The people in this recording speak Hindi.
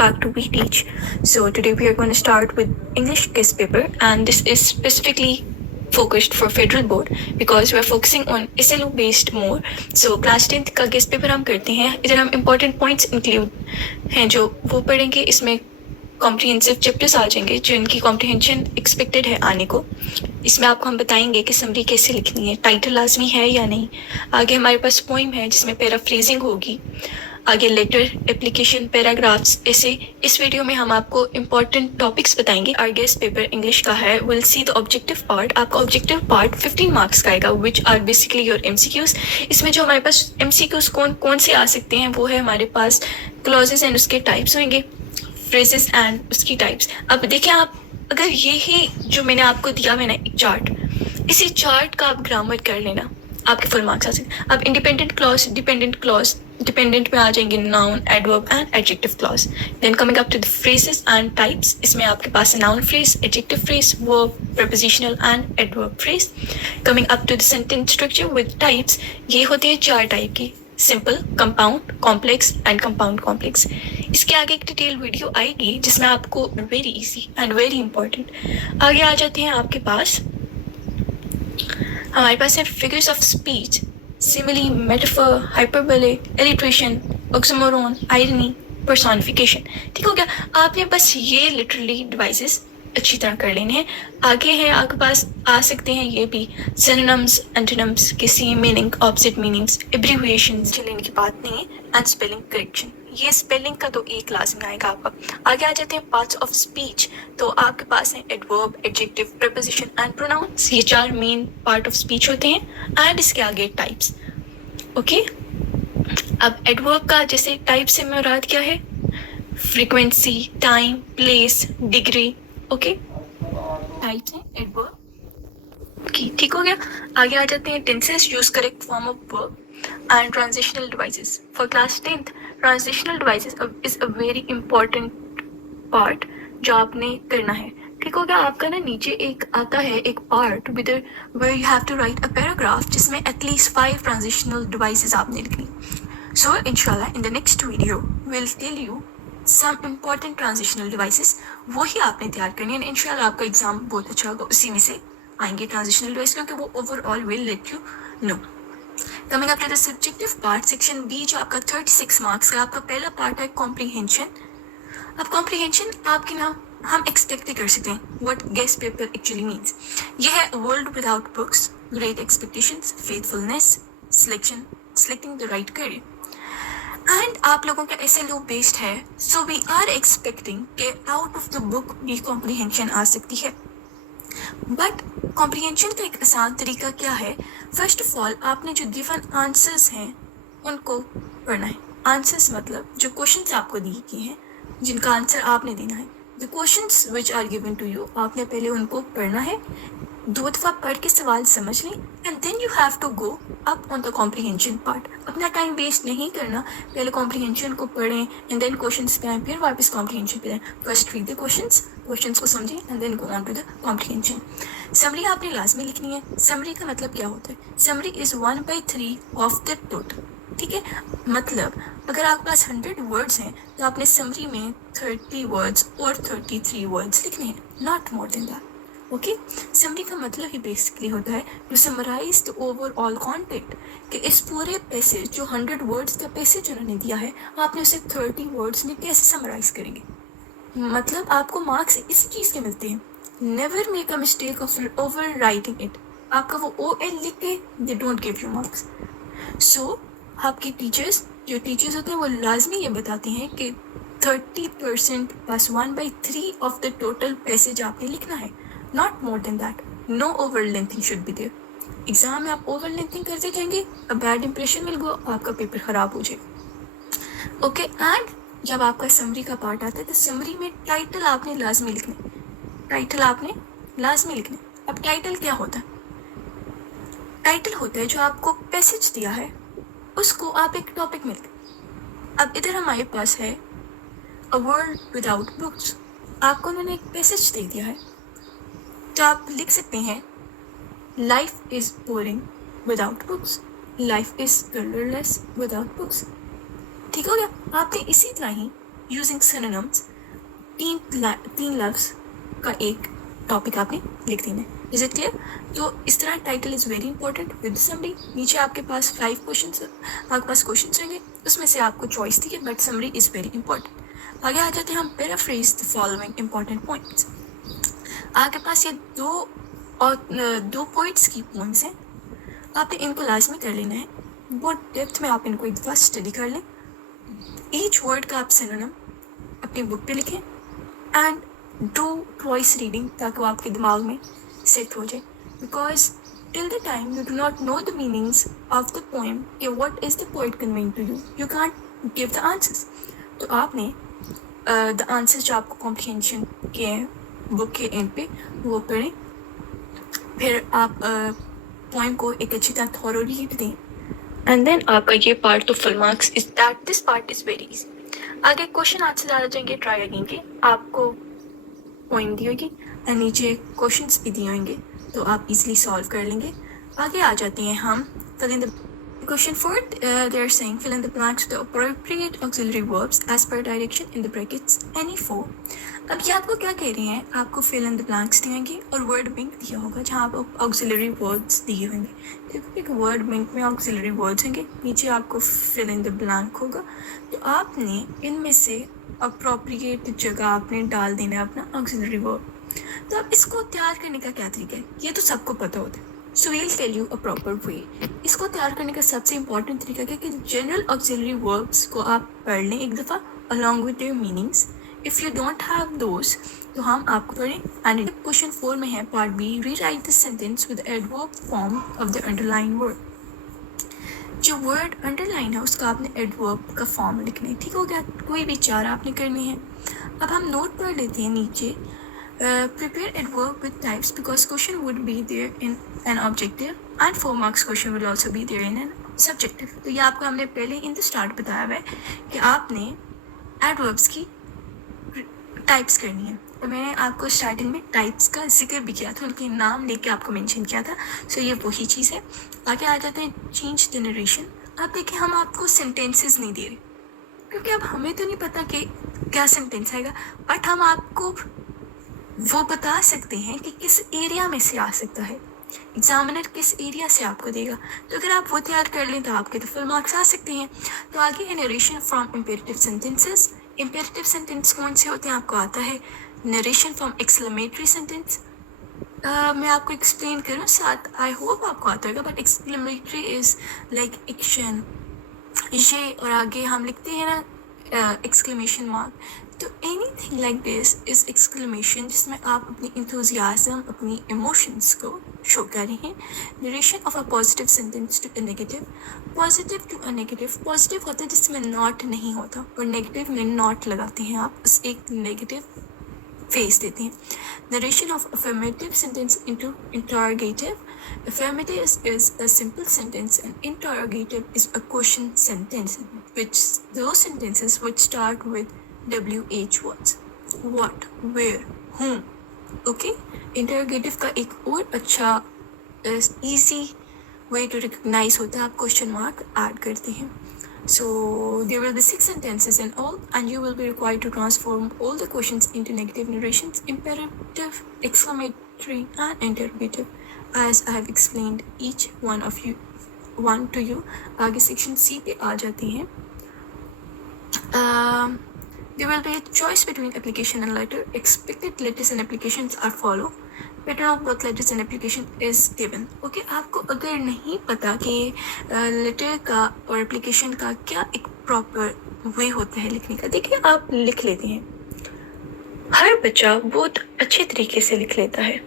back to We Teach. So today we are going to start with English guest paper, and this is specifically focused for federal board because we are focusing on SLO based more. So class 10th का guest paper हम करते हैं. इधर हम important points include हैं जो वो पढ़ेंगे. इसमें कॉम्प्रिहेंसिव चैप्टर्स आ जाएंगे जिनकी कॉम्प्रिहेंशन एक्सपेक्टेड है आने को. इसमें आपको हम बताएंगे कि समरी कैसे लिखनी है, टाइटल लाजमी है या नहीं. आगे हमारे पास पोइम है जिसमें पैराफ्रेजिंग होगी. आगे लेटर, एप्लीकेशन, पैराग्राफ्स. ऐसे इस वीडियो में हम आपको इम्पोर्टेंट टॉपिक्स बताएंगे. आवर गेस्ट पेपर इंग्लिश का है. Will see the objective part. आपका ऑब्जेक्टिव पार्ट 15 मार्क्स का आएगा, which are basically your MCQs. इसमें जो हमारे पास MCQs कौन कौन से आ सकते हैं वो है हमारे पास क्लॉजेस एंड उसके टाइप्स होंगे, फ्रेजेस एंड उसकी टाइप्स. अब देखिए, आप अगर ये ही जो मैंने आपको दिया मैंने एक चार्ट, इसी चार्ट का आप ग्रामर कर लेना, आपके फुल मार्क्स आ सकते हैं. अब independent clause, dependent clause, dependent में आ जाएंगे noun, adverb and adjective clause. Then coming up to the phrases and types. इसमें आपके पास है noun phrase, adjective phrase, verb, prepositional and adverb phrase. Coming up to the sentence structure with types. ये होते हैं 4 टाइप की: simple, compound, complex and compound complex. इसके आगे एक डिटेल वीडियो आएगी जिसमें आपको very easy and very important. आगे आ जाते हैं आपके पास, हमारे पास है figures of speech, simile, metaphor, hyperbole, alliteration, oxymoron, irony, personification. ठीक हो गया. आपने बस ये लिटरली डिवाइसेस अच्छी तरह कर लेने हैं. आगे है आपके पास आ सकते हैं ये भी सिनोनिम्स, एंटोनिम्स के same meaning, opposite meanings, abbreviations लेने की बात नहीं है, एंड स्पेलिंग करेक्शन. ये स्पेलिंग का तो एक क्लास में आएगा आपका. आगे आ जाते हैं पार्ट्स ऑफ स्पीच. तो आपके पास है adverb, adjective, preposition and pronouns. ये 4 मेन पार्ट ऑफ स्पीच होते हैं. एंड इसके आगे टाइप्स. ओके, अब एडवर्ब का जैसे टाइप से मुराद क्या है? Frequency, time, place, degree. Okay, types हैं एडवर्ब की. ठीक हो गया. आगे आ जाते हैं tenses, use correct form of verb and transitional devices. For class 10th transitional devices is a very important part जो आपने करना है. ठीक हो गया. आपका ना नीचे एक आता है एक part with where you have to write a paragraph जिसमें एटलीस्ट 5 ट्रांजिशनल डिवाइसेस आपने लिखनी. सो इंशाल्लाह in the next video will tell you some important transitional devices. वही आपने तैयार करनी है. इंशाल्लाह आपका एग्जाम बहुत अच्छा होगा. उसी में से आएंगे ट्रांजिशनल डिवाइस, क्योंकि वो overall will let you know. Coming up to the subjective part, section B जो आपका 36 मार्क्स का. आपका पहला पार्ट है कॉम्प्रीहेंशन. अब कॉम्प्रीहेंशन आपके ना हम एक्सपेक्ट भी कर सकते हैं what guest paper actually means. यह है world without books, great expectations, faithfulness, selecting the right career. And आप लोगों का SLO बेस्ड है, सो वी आर एक्सपेक्टिंग के आउट ऑफ द बुक भी कॉम्प्रीहेंशन आ सकती है. बट कॉम्प्रीहेंशन का एक आसान तरीका क्या है? फर्स्ट ऑफ ऑल आपने जो गिवन आंसर्स हैं उनको पढ़ना है. आंसर्स मतलब जो क्वेश्चंस आपको दिए गए हैं जिनका आंसर आपने देना है. The questions which are given to you, आपने पहले उनको पढ़ना है, 2 दफ़ा पढ़ के सवाल समझ लें, and then you have to go up on the comprehension part. अपना टाइम वेस्ट नहीं करना. पहले कॉम्प्रीहेंशन को पढ़ें एंड देन क्वेश्चंस पे आएँ, फिर वापस कॉम्प्रीहेंशन पे आएँ. फर्स्ट रीड द क्वेश्चंस को समझें and then go on to the comprehension. Summary आपने लाजमी लिखनी है. समरी का मतलब क्या होता है? Summary is 1/3 of the total. ठीक है, मतलब अगर आपके पास 100 वर्ड्स हैं तो आपने समरी में 30 वर्ड्स और 33 वर्ड्स लिखने हैं, not more than that. Okay, summary का मतलब ही बेसिकली होता है to summarise the overall content, कि इस पूरे पैसेज जो 100 वर्ड्स का पैसेज उन्होंने दिया है आपने उसे 30 वर्ड्स में कैसे समराइज करेंगे. मतलब आपको मार्क्स इस चीज़ के मिलते हैं. Never make a mistake of overwriting it. आपका वो OL लिख के दे don't give you marks. So आपके टीचर्स होते हैं वो लाजमी ये बताते हैं कि 30% plus 1/3 of the total passage आपने लिखना है, not more than that. No over lengthing should be there. Exam में आप ओवर लेंथिंग करते जाएंगे, a bad impression will go, आपका पेपर ख़राब हो जाए. ओके, एंड जब आपका समरी का पार्ट आता है तो समरी में टाइटल आपने लाजमी लिखना है. टाइटल आपने लाजमी लिखना है. अब टाइटल क्या होता है? टाइटल होता है जो आपको पैसेज दिया है उसको आप एक टॉपिक में लिखें. अब इधर हमारे पास है अ वर्ल्ड विदाउट बुक्स. आपको उन्होंने एक पैसेज दे दिया है तो आप लिख सकते हैं life is boring without books, life is colourless without books. ठीक हो गया. आपने इसी तरह ही यूजिंग सिनोनिम्स, तीन लफ्ज का एक टॉपिक आपने लिख देना है। Is it clear? तो इस तरह title is very important with summary. नीचे आपके पास 5 क्वेश्चन, आपके पास क्वेश्चन होंगे, उसमें से आपको चॉइस दी है, but summary is very important. आगे आ जाते हैं हम paraphrase the following important points. आपके पास ये दो पॉइंट्स की पॉइंट्स हैं, आपने इनको लाजमी कर लेना है। बहुत डेप्थ में आप इनको एक दफ़ा स्टडी कर लें। ईच वर्ड का आप सिनोनिम अपनी बुक पे लिखें एंड डू ट्वाइस रीडिंग, ताकि वो आपके दिमाग में सेट हो जाए। Because till the time you do not know the meanings of the poem या what is the poet conveying to you, you can't give the answers. तो आपने द आंसर्स जो आपको कॉम्प्रिहेंशन के हैं बुक के एंड पे वो पढ़ें, फिर आप पोएम को एक अच्छी तरह थॉरो रीड दें, एंड देन आपका ये पार्ट तो full marks is that this part is very easy. आगे क्वेश्चन आंसर ज़्यादा जाएंगे, ट्राई अगेन के आपको पोइम दी होगी और नीचे क्वेश्चंस भी दिए होंगे, तो आप इजीली सॉल्व कर लेंगे। आगे आ जाते हैं हम fill in the question 4, they are saying fill in the blanks with the appropriate auxiliary verbs as per direction in the brackets any 4। अब ये आपको क्या कह रहे हैं, आपको fill in the blanks दिए होंगे और word bank दिया होगा जहाँ आप auxiliary words दिए होंगे। देखो एक word bank में auxiliary words होंगे, नीचे आपको fill in the blank होगा, तो आपने इनमें से appropriate जगह आपने डाल देना है अपना auxiliary verb। तो अब इसको तैयार करने का क्या तरीका है, ये तो सबको पता होता है। So we'll tell you a proper way. इसको तैयार करने का सबसे इंपॉर्टेंट तरीका क्या है कि जनरल ऑक्सिलरी वर्ब्स को आप पढ़ लें एक दफ़ा along with their meanings. If you don't have those तो हम आपको पढ़ें। एंड क्वेश्चन 4 में है part B, rewrite the sentence with adverb form of the underline word. जो वर्ड अंडरलाइन है उसका आपने एडवर्ब का फॉर्म लिखना है। ठीक हो गया, कोई भी 4 आपने करने हैं। अब हम नोट पढ़ लेते हैं नीचे, prepare adverb with types because question would be there in an objective and 4 marks question will also be there in an subjective। तो ये आपको हमने पहले इन द स्टार्ट बताया हुआ है कि आपने एडवर्ब्स की टाइप्स करनी है। तो मैंने आपको स्टार्टिंग में टाइप्स का जिक्र भी किया था, उनके नाम लेके आपको मेंशन किया था। सो ये वही चीज़ है। आगे आ जाते हैं चेंज द नरेशन। आप देखिए हम आपको सेंटेंसेस नहीं दे रहे क्योंकि अब हमें तो नहीं पता कि क्या सेंटेंस आएगा, बट हम आपको वो बता सकते हैं कि किस एरिया में से आ सकता है, एग्जामिनर किस एरिया से आपको देगा। तो अगर आप वो तैयार कर लें तो आपके तो फुल मार्क्स आ सकते हैं। तो आगे है narration from imperative sentences. Imperative sentence कौन से होते हैं आपको आता है, नरेशन फ्रॉम एक्सक्लेमेटरी सेंटेंस। मैं आपको एक्सप्लेन करूँ साथ, आई होप आपको आता होगा, but exclamatory is like action, ये और आगे हम लिखते हैं ना एक्सक्लेमेशन मार्क। तो anything like this is exclamation, जिसमें आप अपनी इंथुजियाज्म, अपनी इमोशंस को शो कर रहे हैं। Narration of a positive sentence to a negative. Positive to a negative, positive होता है जिसमें नॉट नहीं होता और नेगेटिव में नॉट लगाते हैं, आप उस एक नेगेटिव फेस देते हैं। Narration of affirmative sentence into interrogative. Affirmative is a simple sentence and interrogative is a question sentence, which those sentences which start with WH words, what, where, whom। Okay, interrogative का एक और अच्छा easy way to recognize होता है, आप question mark add करते हैं। So there will be 6 sentences in all and you will be required to transform all the questions into negative narrations, imperative, exclamatory and interrogative, as I have explained each one to you। आगे सेक्शन C पे आ जाते हैं। There will be a choice between application and letter. Expected letters and applications are follow. Pattern of both letters and application is given. Okay, आपको अगर नहीं पता कि लेटर का और एप्लीकेशन का क्या एक प्रॉपर वे होता है लिखने का, देखिए आप लिख लेते हैं, हर बच्चा बहुत अच्छे तरीके से लिख लेता है।